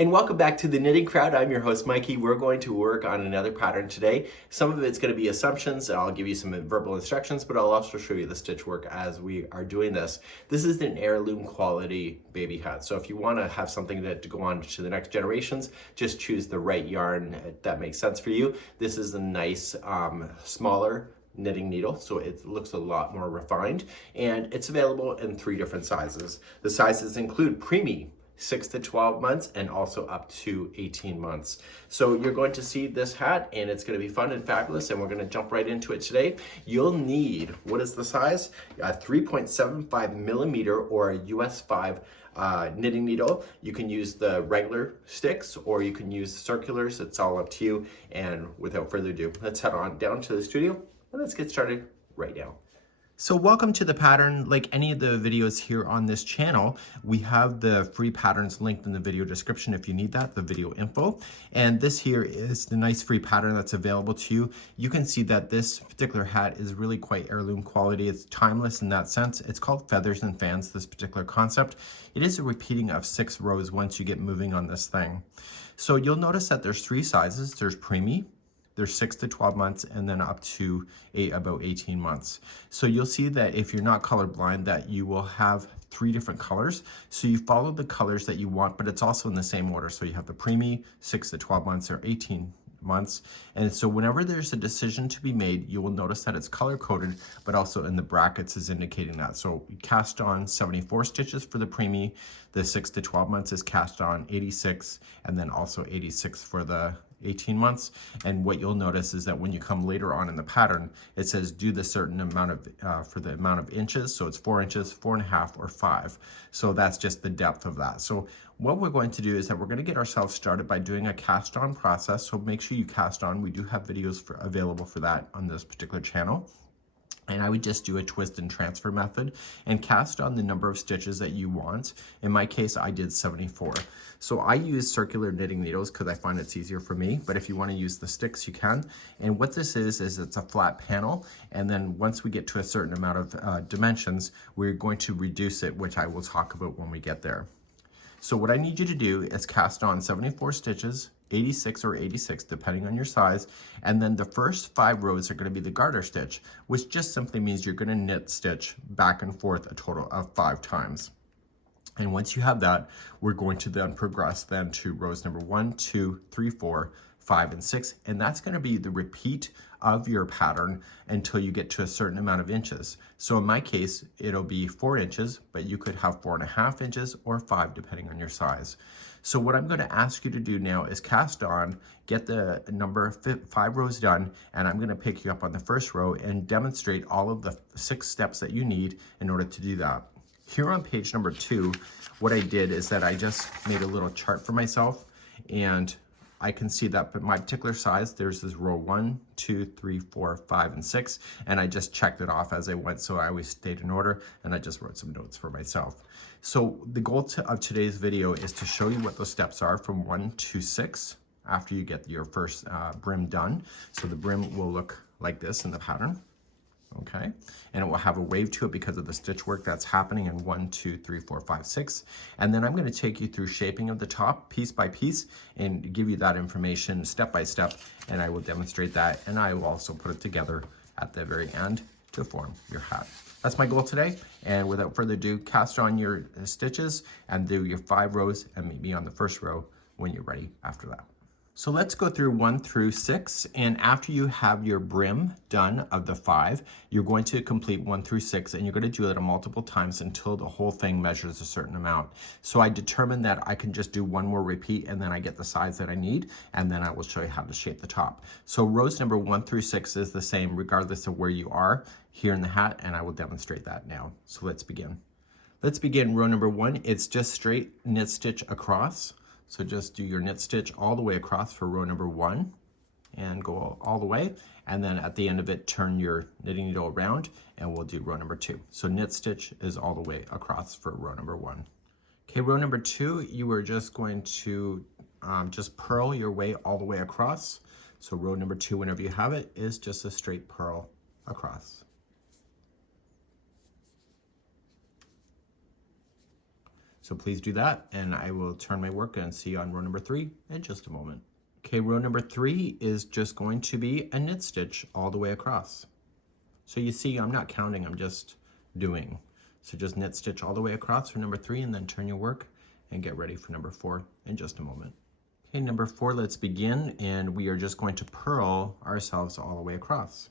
And welcome back to the Knitting Crowd. I'm your host, Mikey. We're going to work on another pattern today. Some of it's going to be assumptions, and I'll give you some verbal instructions, but I'll also show you the stitch work as we are doing this. This is an heirloom-quality baby hat. So if you want to have something to go on to the next generations, just choose the right yarn that makes sense for you. This is a nice, smaller knitting needle, so it looks a lot more refined, and it's available in 3 different sizes. The sizes include Preemie, 6 to 12 months, and also up to 18 months. So you're going to see this hat, and it's going to be fun and fabulous, and we're going to jump right into it today. You'll need, what is the size? A 3.75 millimeter or a US 5 knitting needle. You can use the regular sticks or you can use the circulars. It's all up to you. And without further ado, let's head on down to the studio and let's get started right now. So welcome to the pattern. Like any of the videos here on this channel, we have the free patterns linked in the video description if you need that, the video info. And this here is the nice free pattern that's available to you. You can see that this particular hat is really quite heirloom quality. It's timeless in that sense. It's called Feathers and Fans, this particular concept. It is a repeating of 6 rows once you get moving on this thing. So you'll notice that there's 3 sizes. There's Preemie, there's 6 to 12 months, and then up to about 18 months. So you'll see that if you're not colorblind, that you will have 3 different colors. So you follow the colors that you want, but it's also in the same order. So you have the Preemie, 6 to 12 months, or 18 months. And so whenever there's a decision to be made, you will notice that it's color coded, but also in the brackets is indicating that. So you cast on 74 stitches for the Preemie, the 6 to 12 months is cast on 86, and then also 86 for the 18 months. And what you'll notice is that when you come later on in the pattern, it says do the certain amount of for the amount of inches. So it's 4 inches, 4.5, or 5. So that's just the depth of that. So what we're going to do is that we're going to get ourselves started by doing a cast on process. So make sure you cast on. We do have videos available for that on this particular channel. And I would just do a twist and transfer method and cast on the number of stitches that you want. In my case, I did 74. So I use circular knitting needles because I find it's easier for me, but if you want to use the sticks, you can. And what this is it's a flat panel. And then once we get to a certain amount of dimensions, we're going to reduce it, which I will talk about when we get there. So what I need you to do is cast on 74 stitches, 86 or 86, depending on your size. And then the first 5 rows are going to be the garter stitch, which just simply means you're going to knit stitch back and forth a total of 5 times. And once you have that, we're going to then progress then to rows number 1, 2, 3, 4, 5, and 6. And that's going to be the repeat of your pattern until you get to a certain amount of inches. So in my case, it'll be 4 inches, but you could have 4.5 inches or 5 depending on your size. So what I'm going to ask you to do now is cast on, get the number 5 rows done, and I'm going to pick you up on the first row and demonstrate all of the 6 steps that you need in order to do that. Here on page number 2, what I did is that I just made a little chart for myself, and I can see that but my particular size, there's this row 1, 2, 3, 4, 5, and 6, and I just checked it off as I went, so I always stayed in order, and I just wrote some notes for myself. So the goal of today's video is to show you what those steps are from 1 to 6 after you get your first brim done. So the brim will look like this in the pattern. Okay, and it will have a wave to it because of the stitch work that's happening in 1, 2, 3, 4, 5, 6. And then I'm going to take you through shaping of the top piece by piece and give you that information step by step, and I will demonstrate that, and I will also put it together at the very end to form your hat. That's my goal today, and without further ado, cast on your stitches and do your 5 rows and meet me on the first row when you're ready after that. So let's go through 1 through 6, and after you have your brim done of the 5, you're going to complete 1 through 6, and you're going to do it multiple times until the whole thing measures a certain amount. So I determined that I can just do 1 more repeat, and then I get the size that I need, and then I will show you how to shape the top. So rows number 1 through 6 is the same regardless of where you are here in the hat, and I will demonstrate that now. So let's begin. Let's begin row number 1. It's just straight knit stitch across. So just do your knit stitch all the way across for row number 1 and go all the way. And then at the end of it, turn your knitting needle around and we'll do row number 2. So knit stitch is all the way across for row number 1. Okay, row number 2, you are just going to just purl your way all the way across. So row number 2, whenever you have it, is just a straight purl across. So please do that, and I will turn my work and see you on row number 3 in just a moment. Okay, row number 3 is just going to be a knit stitch all the way across. So you see, I'm not counting, I'm just doing. So just knit stitch all the way across for number 3 and then turn your work and get ready for number 4 in just a moment. Okay, number 4, let's begin, and we are just going to purl ourselves all the way across.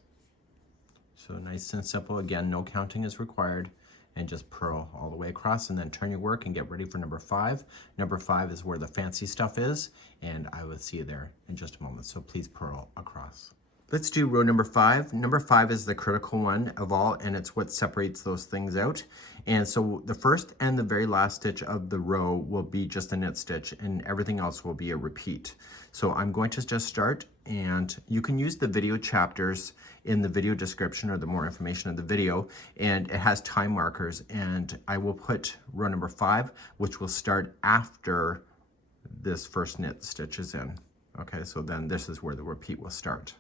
So nice and simple, again, no counting is required, and just purl all the way across and then turn your work and get ready for number 5. Number 5 is where the fancy stuff is, and I will see you there in just a moment. So please purl across. Let's do row number 5. Number 5 is the critical one of all, and it's what separates those things out. And so the first and the very last stitch of the row will be just a knit stitch, and everything else will be a repeat. So I'm going to just start, and you can use the video chapters in the video description or the more information of the video, and it has time markers, and I will put row number 5, which will start after this first knit stitch is in. Okay, so then this is where the repeat will start.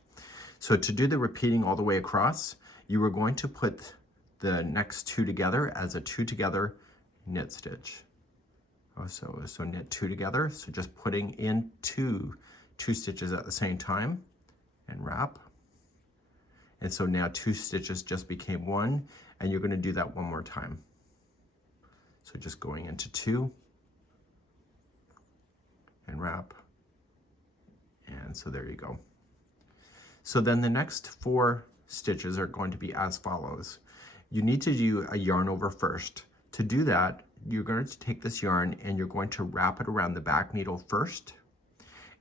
So to do the repeating all the way across, you are going to put the next 2 together as a 2 together knit stitch. So knit 2 together, so just putting in two stitches at the same time and wrap. And so now 2 stitches just became 1, and you're going to do that one more time. So just going into 2 and wrap. And so there you go. So then the next 4 stitches are going to be as follows. You need to do a yarn over first. To do that, you're going to take this yarn and you're going to wrap it around the back needle first,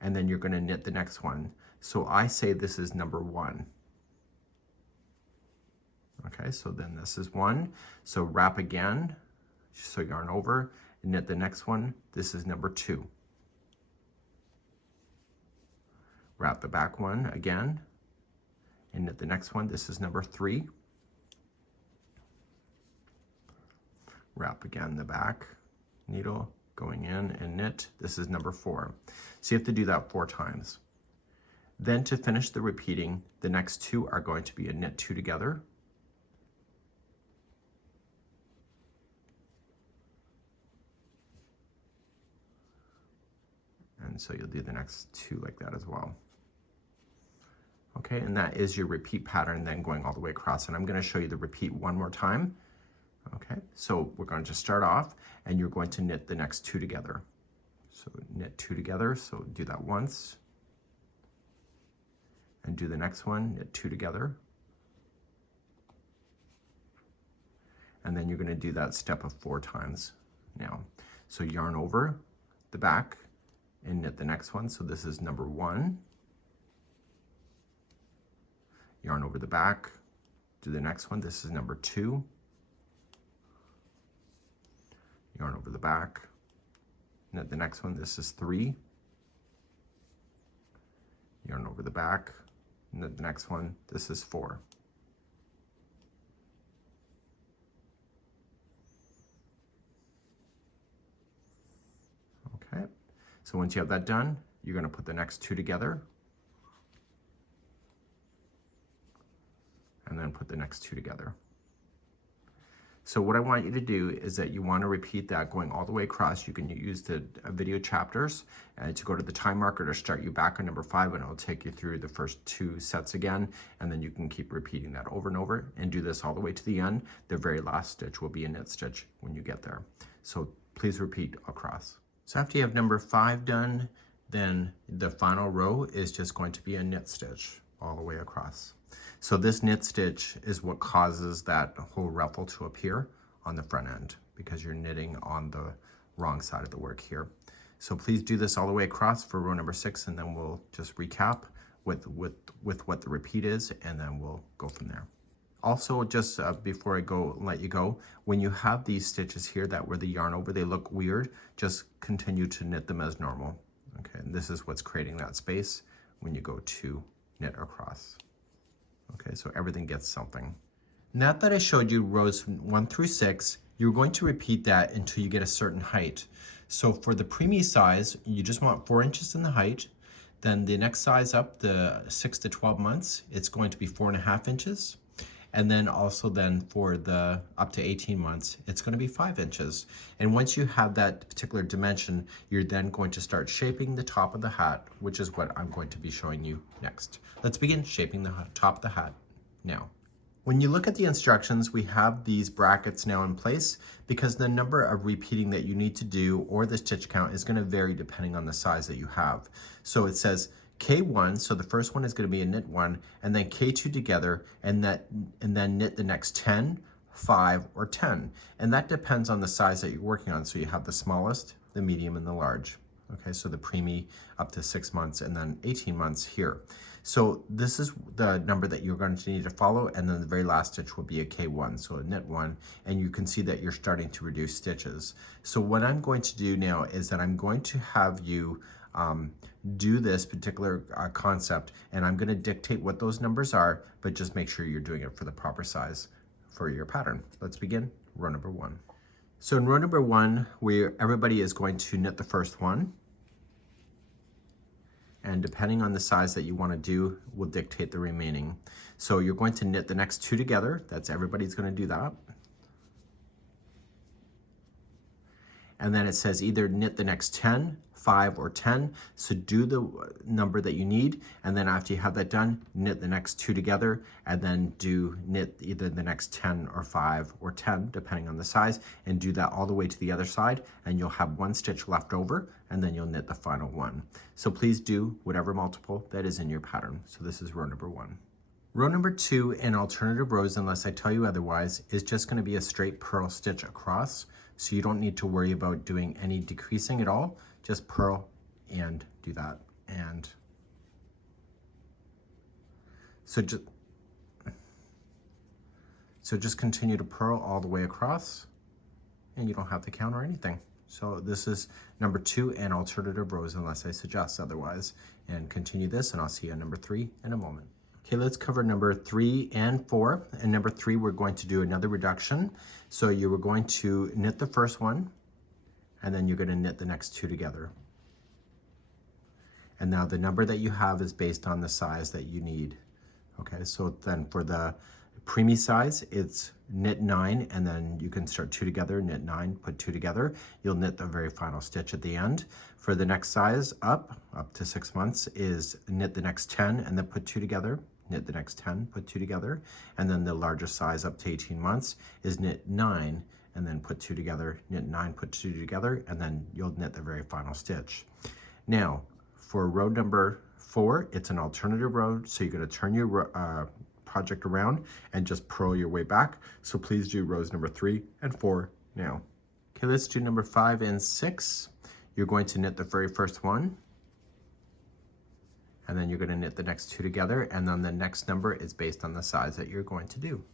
and then you're going to knit the next one. So I say this is number 1. Okay, so then this is 1. So wrap again, so yarn over, and knit the next one. This is number 2. Wrap the back one again, and knit the next one. This is number 3. Wrap again the back needle, going in and knit. This is number 4. So you have to do that 4 times. Then to finish the repeating, the next 2 are going to be a knit 2 together, and so you'll do the next 2 like that as well. Okay, and that is your repeat pattern then going all the way across. And I'm going to show you the repeat one more time. Okay, so we're going to start off, and you're going to knit the next 2 together. So knit 2 together, so do that once. And do the next one, knit 2 together. And then you're going to do that step of 4 times now. So yarn over the back and knit the next one. So this is number 1. Yarn over the back, do the next one. This is number 2. Yarn over the back, knit the next one. This is 3. Yarn over the back, knit the next one. This is 4. Okay, so once you have that done, you're going to put the next 2 together, and then put the next 2 together. So what I want you to do is that you want to repeat that going all the way across. You can use the video chapters to go to the time marker to start you back on number 5, and it'll take you through the first 2 sets again, and then you can keep repeating that over and over and do this all the way to the end. The very last stitch will be a knit stitch when you get there. So please repeat across. So after you have number 5 done, then the final row is just going to be a knit stitch all the way across. So this knit stitch is what causes that whole ruffle to appear on the front end, because you're knitting on the wrong side of the work here. So please do this all the way across for row number 6, and then we'll just recap with what the repeat is, and then we'll go from there. Also, just before I let you go, when you have these stitches here that where the yarn over, they look weird, just continue to knit them as normal. Okay, and this is what's creating that space when you go to knit across. Okay, so everything gets something. Now that I showed you rows 1 through 6, you're going to repeat that until you get a certain height. So for the preemie size, you just want 4 inches in the height. Then the next size up, the 6 to 12 months, it's going to be 4.5 inches. And then also then for the up to 18 months, it's going to be 5 inches. And once you have that particular dimension, you're then going to start shaping the top of the hat, which is what I'm going to be showing you next. Let's begin shaping the top of the hat now. When you look at the instructions, we have these brackets now in place because the number of repeating that you need to do or the stitch count is going to vary depending on the size that you have. So it says K1, so the first one is going to be a knit 1, and then K2 together, and then knit the next 10, 5, or 10. And that depends on the size that you're working on. So you have the smallest, the medium, and the large. Okay, so the preemie up to 6 months and then 18 months here. So this is the number that you're going to need to follow, and then the very last stitch will be a K1, so a knit 1, and you can see that you're starting to reduce stitches. So what I'm going to do now is that I'm going to have you do this particular concept, and I'm going to dictate what those numbers are, but just make sure you're doing it for the proper size for your pattern. Let's begin row number 1. So in row number 1, where everybody is going to knit the first one, and depending on the size that you want to do will dictate the remaining. So you're going to knit the next 2 together. That's everybody's going to do that. And then it says either knit the next 10, 5, or 10. So do the number that you need, and then after you have that done, knit the next 2 together, and then knit either the next 10 or 5 or 10, depending on the size, and do that all the way to the other side, and you'll have 1 stitch left over, and then you'll knit the final one. So please do whatever multiple that is in your pattern. So this is row number 1. Row number 2 in alternative rows, unless I tell you otherwise, is just going to be a straight purl stitch across. So you don't need to worry about doing any decreasing at all. Just purl and do that. And so just continue to purl all the way across, and you don't have to count or anything. So this is number 2 in alternative rows, unless I suggest otherwise. And continue this, and I'll see you on number 3 in a moment. Okay, let's cover number 3 and 4. And number 3, we're going to do another reduction. So you were going to knit the first one, and then you're going to knit the next 2 together. And now the number that you have is based on the size that you need. Okay, so then for the preemie size, it's knit 9, and then you can start 2 together, knit 9, put 2 together. You'll knit the very final stitch at the end. For the next size up to 6 months is knit the next 10 and then put 2 together. Knit the next 10, put 2 together, and then the largest size up to 18 months is knit 9 and then put 2 together, knit 9, put 2 together, and then you'll knit the very final stitch. Now, for row number 4, it's an alternative row, so you're going to turn your project around and just purl your way back. So please do rows number 3 and 4 now. Okay, let's do number 5 and 6. You're going to knit the very first one, and then you're going to knit the next 2 together, and then the next number is based on the size that you're going to do.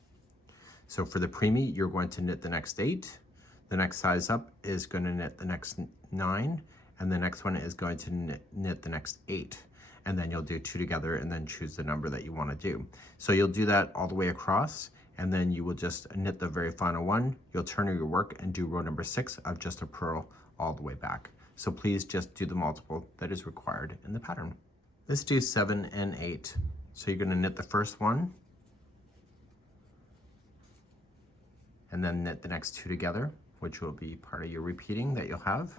So for the preemie, you're going to knit the next 8. The next size up is going to knit the next 9, and the next one is going to knit the next 8. And then you'll do 2 together and then choose the number that you want to do. So you'll do that all the way across, and then you will just knit the very final one. You'll turn your work and do row number 6 of just a purl all the way back. So please just do the multiple that is required in the pattern. Let's do 7 and 8. So you're going to knit the first one, and then knit the next 2 together, which will be part of your repeating that you'll have.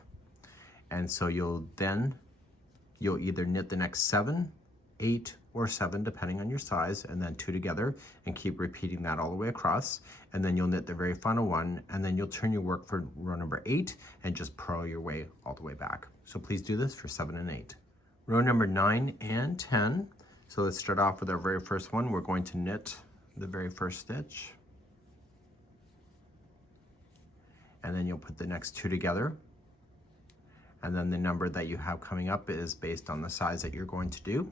And so you'll either knit the next 7, 8, or 7, depending on your size, and then 2 together, and keep repeating that all the way across. And then you'll knit the very final one, and then you'll turn your work for row number 8 and just purl your way all the way back. So please do this for 7 and 8. Row number 9 and 10. So let's start off with our very first one. We're going to knit the very first stitch, and then you'll put the next 2 together, and then the number that you have coming up is based on the size that you're going to do.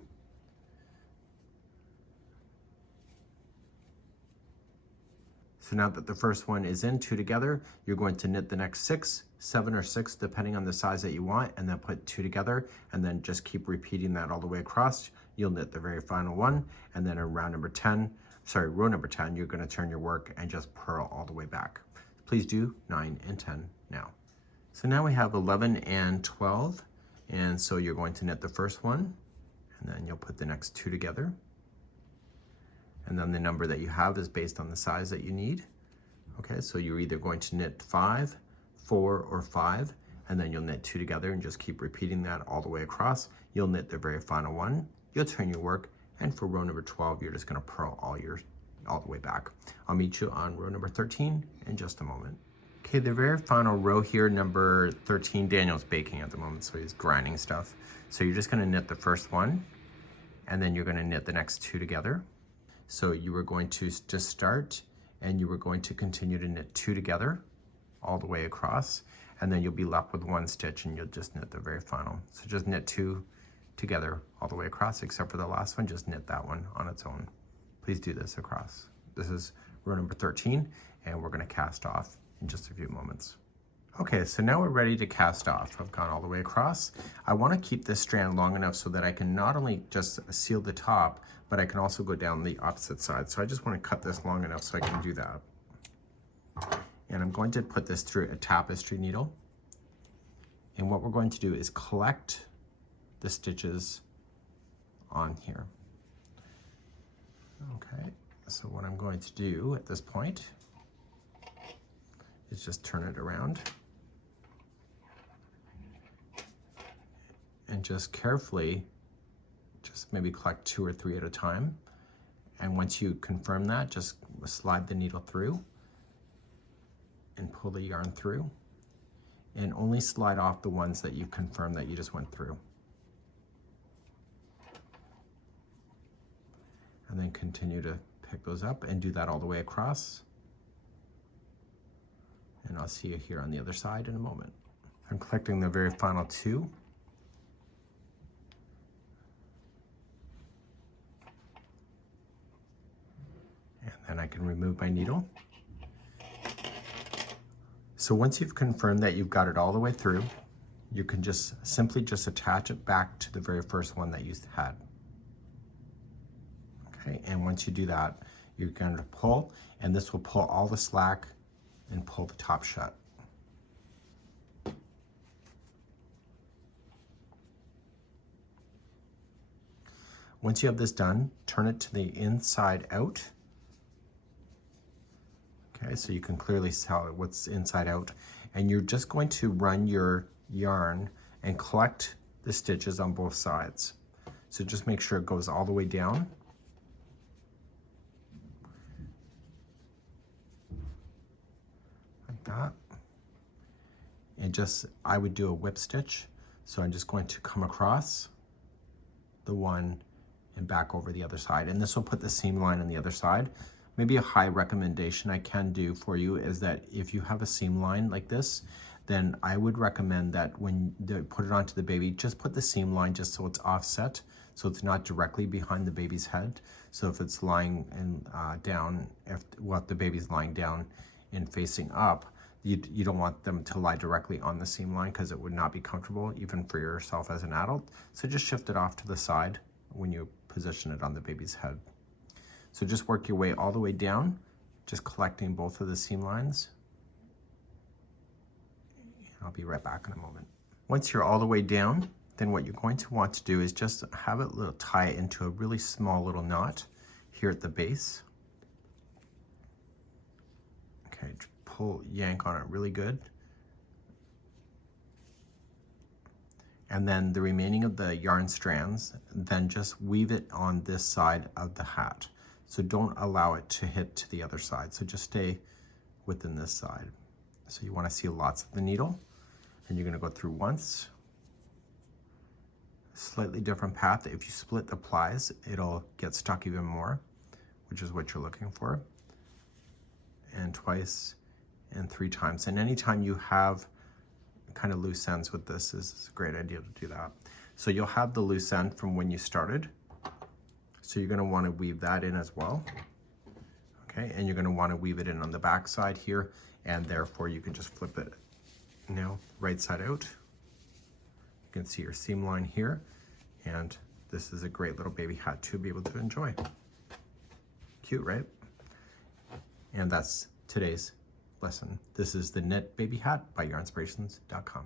So now that the first one is in 2 together, you're going to knit the next 6, 7, or 6, depending on the size that you want, and then put 2 together, and then just keep repeating that all the way across. You'll knit the very final one, and then in row number 10, you're going to turn your work and just purl all the way back. Please do 9 and 10 now. So now we have 11 and 12, and so you're going to knit the first one, and then you'll put the next 2 together, And then the number that you have is based on the size that you need. Okay, so you're either going to knit 5, 4, or 5, and then you'll knit 2 together and just keep repeating that all the way across. You'll knit the very final one, you'll turn your work, and for row number 12, you're just gonna purl all the way back. I'll meet you on row number 13 in just a moment. Okay, the very final row here, number 13, Daniel's baking at the moment, so he's grinding stuff. So you're just gonna knit the first one, and then you're gonna knit the next 2 together. So you were going to just start, and you were going to continue to knit 2 together all the way across, and then you'll be left with 1 stitch, and you'll just knit the very final. So just knit 2 together all the way across, except for the last one, just knit that one on its own. Please do this across. This is row number 13, and we're gonna cast off in just a few moments. Okay, so now we're ready to cast off. I've gone all the way across. I wanna keep this strand long enough so that I can not only just seal the top, but I can also go down the opposite side. So I just wanna cut this long enough so I can do that. And I'm going to put this through a tapestry needle. And what we're going to do is collect the stitches on here. Okay, so what I'm going to do at this point is just turn it around and just carefully just maybe collect 2 or 3 at a time. And once you confirm that, just slide the needle through and pull the yarn through, and only slide off the ones that you confirm that you just went through. And then continue to pick those up and do that all the way across. And I'll see you here on the other side in a moment. I'm collecting the very final 2. And then I can remove my needle. So once you've confirmed that you've got it all the way through, you can just simply just attach it back to the very first one that you had. Okay, and once you do that, you're going to pull, and this will pull all the slack and pull the top shut. Once you have this done, turn it to the inside out. Okay, so you can clearly tell what's inside out, and you're just going to run your yarn and collect the stitches on both sides. So just make sure it goes all the way down. Like that. And just, I would do a whip stitch. So I'm just going to come across the one and back over the other side. And this will put the seam line on the other side. Maybe a high recommendation I can do for you is that if you have a seam line like this, then I would recommend that when you put it onto the baby, just put the seam line just so it's offset, so it's not directly behind the baby's head. So if it's lying down, if the baby's lying down and facing up, you don't want them to lie directly on the seam line because it would not be comfortable even for yourself as an adult. So just shift it off to the side when you position it on the baby's head. So just work your way all the way down, just collecting both of the seam lines. I'll be right back in a moment. Once you're all the way down, then what you're going to want to do is just have it tie it into a really small little knot here at the base. Okay, yank on it really good. And then the remaining of the yarn strands, then just weave it on this side of the hat. So don't allow it to hit to the other side. So just stay within this side. So you want to see lots of the needle, and you're going to go through once. Slightly different path. If you split the plies, it'll get stuck even more, which is what you're looking for. And twice and 3 times. And anytime you have kind of loose ends with this, is a great idea to do that. So you'll have the loose end from when you started. So you're going to want to weave that in as well. Okay, and you're going to want to weave it in on the back side here, and therefore you can just flip it now right side out. You can see your seam line here, and this is a great little baby hat to be able to enjoy. Cute, right? And that's today's lesson. This is the Knit Baby Hat by yarnspirations.com.